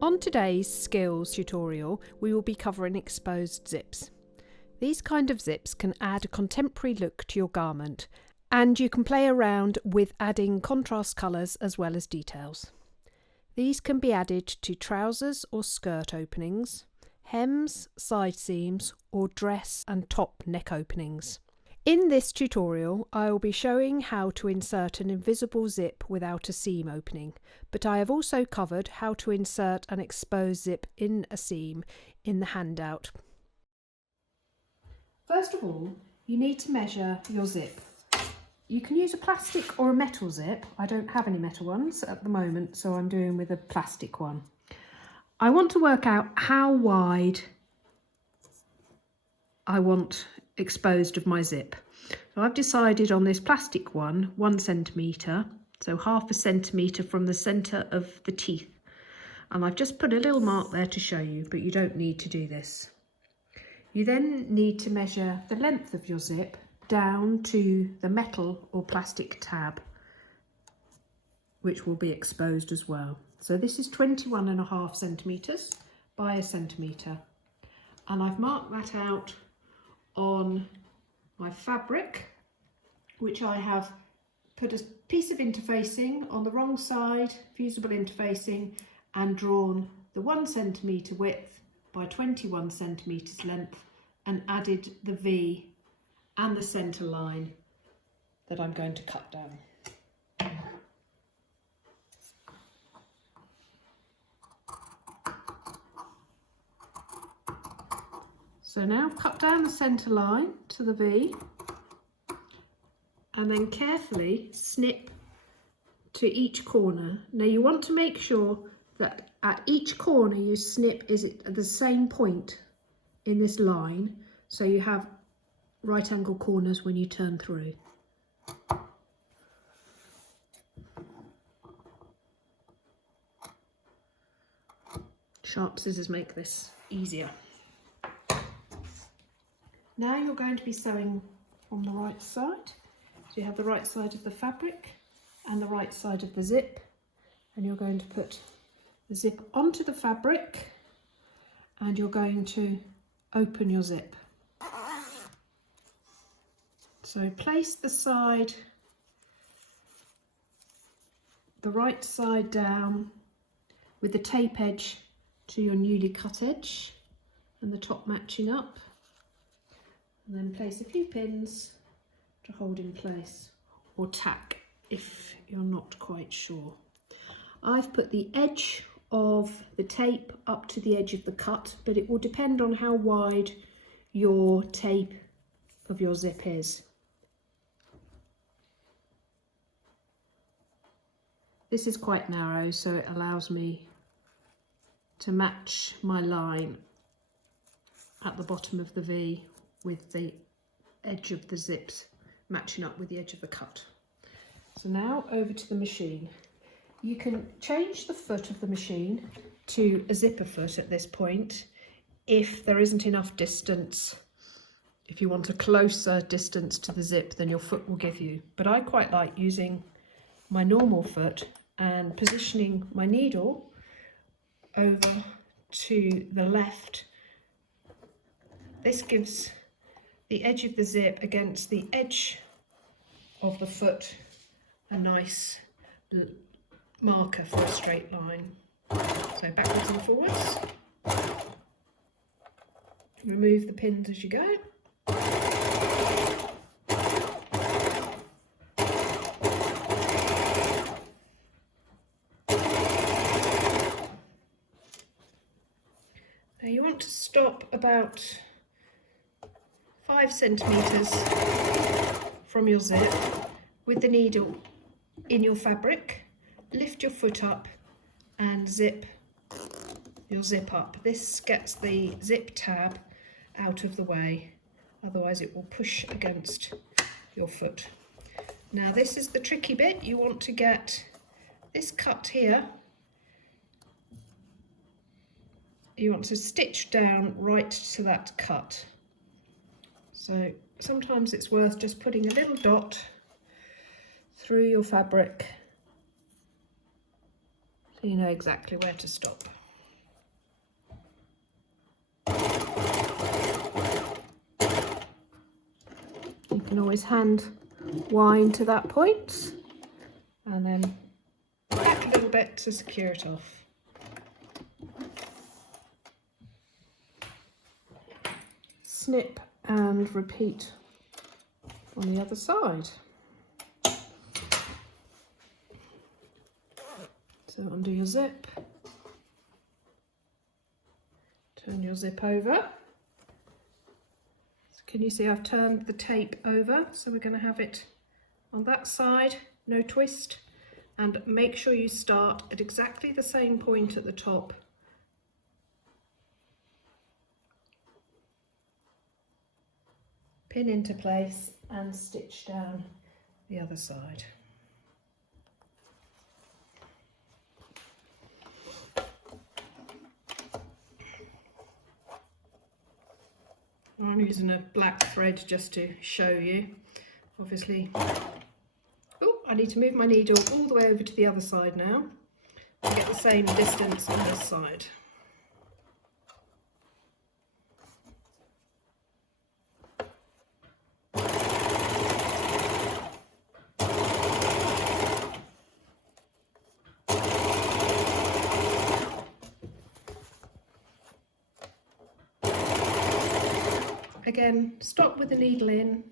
On today's skills tutorial, we will be covering exposed zips. These kind of zips can add a contemporary look to your garment, and you can play around with adding contrast colours as well as details. These can be added to trousers or skirt openings, hems, side seams, or dress and top neck openings. In this tutorial, I will be showing how to insert an invisible zip without a seam opening, but I have also covered how to insert an exposed zip in a seam in the handout. First of all, you need to measure your zip. You can use a plastic or a metal zip. I don't have any metal ones at the moment, so I'm doing with a plastic one. I want to work out how wide I want exposed of my zip. So I've decided on this plastic one, 1 centimetre, so 1/2 centimetre from the centre of the teeth. And I've just put a little mark there to show you, but you don't need to do this. You then need to measure the length of your zip down to the metal or plastic tab, which will be exposed as well. So this is 21.5 centimetres by 1 centimetre. And I've marked that out on my fabric, which I have put a piece of interfacing on the wrong side, fusible interfacing, and drawn the 1 centimetre width by 21 centimetres length and added the V and the centre line that I'm going to cut down. So now I've cut down the centre line to the V and then carefully snip to each corner. Now you want to make sure that at each corner you snip is at the same point in this line, so you have right angle corners when you turn through. Sharp scissors make this easier. Now you're going to be sewing on the right side. So you have the right side of the fabric and the right side of the zip, and you're going to put the zip onto the fabric and you're going to open your zip. So place the right side down with the tape edge to your newly cut edge and the top matching up. And then place a few pins to hold in place, or tack if you're not quite sure. I've put the edge of the tape up to the edge of the cut, but it will depend on how wide your tape of your zip is. This is quite narrow, so it allows me to match my line at the bottom of the V with the edge of the zips matching up with the edge of the cut. So now over to the machine. You can change the foot of the machine to a zipper foot at this point if there isn't enough distance. If you want a closer distance to the zip than your foot will give you. But I quite like using my normal foot and positioning my needle over to the left. This gives the edge of the zip against the edge of the foot a nice marker for a straight line. So backwards and forwards. Remove the pins as you go. Now you want to stop about 5 centimetres from your zip with the needle in your fabric. Lift your foot up and zip your zip up. This gets the zip tab out of the way, otherwise it will push against your foot. Now this is the tricky bit. You want to get this cut here. You want to stitch down right to that cut. So sometimes it's worth just putting a little dot through your fabric so you know exactly where to stop. can always hand wind to that point and then back a little bit to secure it off. Snip and repeat on the other side. So undo your zip, turn your zip over. So can you see I've turned the tape over? So we're going to have it on that side, no twist, and make sure you start at exactly the same point at the top. Pin into place and stitch down the other side. I'm using a black thread just to show you. Obviously, oh, I need to move my needle all the way over to the other side now to get the same distance on this side. Again, stop with the needle in,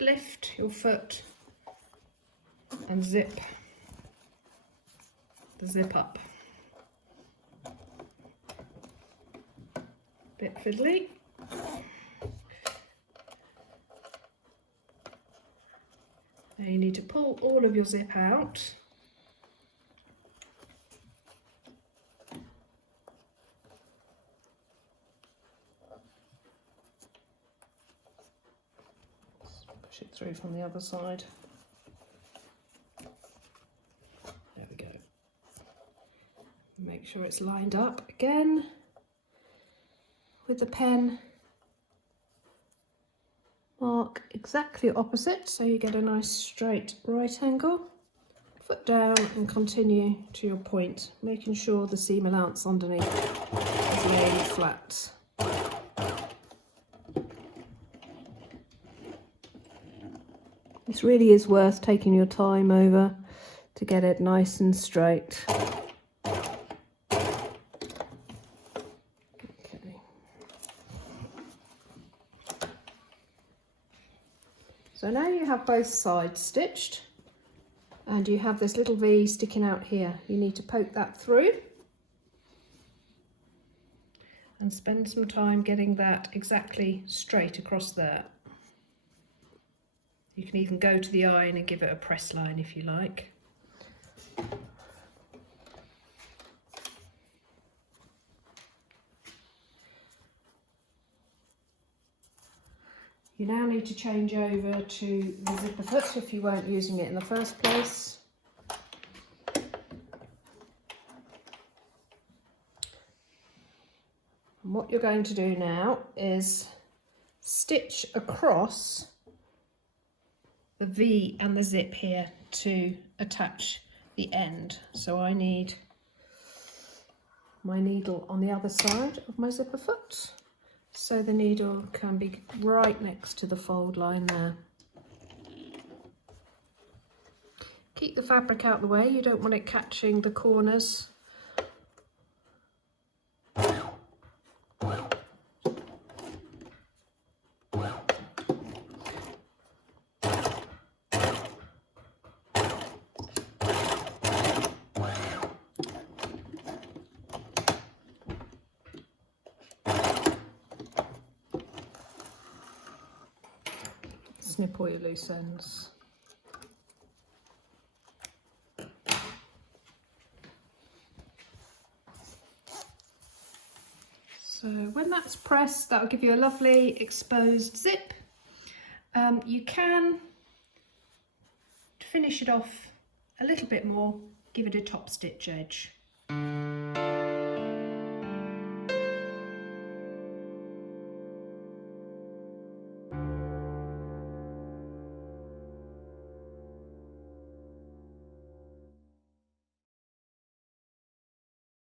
lift your foot and zip the zip up. Bit fiddly. Now you need to pull all of your zip out. Push it through from the other side. There we go. Make sure it's lined up again with the pen. Mark exactly opposite so you get a nice straight right angle. Foot down and continue to your point, making sure the seam allowance underneath is laying flat. This really is worth taking your time over to get it nice and straight. Okay. So now you have both sides stitched and you have this little V sticking out here. You need to poke that through and spend some time getting that exactly straight across there. You can even go to the iron and give it a press line if you like. You now need to change over to the zipper foot if you weren't using it in the first place. And what you're going to do now is stitch across the V and the zip here to attach the end. So I need my needle on the other side of my zipper foot, so the needle can be right next to the fold line there. Keep the fabric out of the way, you don't want it catching the corners. Snip all your loose ends. So when that's pressed, that'll give you a lovely exposed zip. You can finish it off a little bit more, give it a top stitch edge.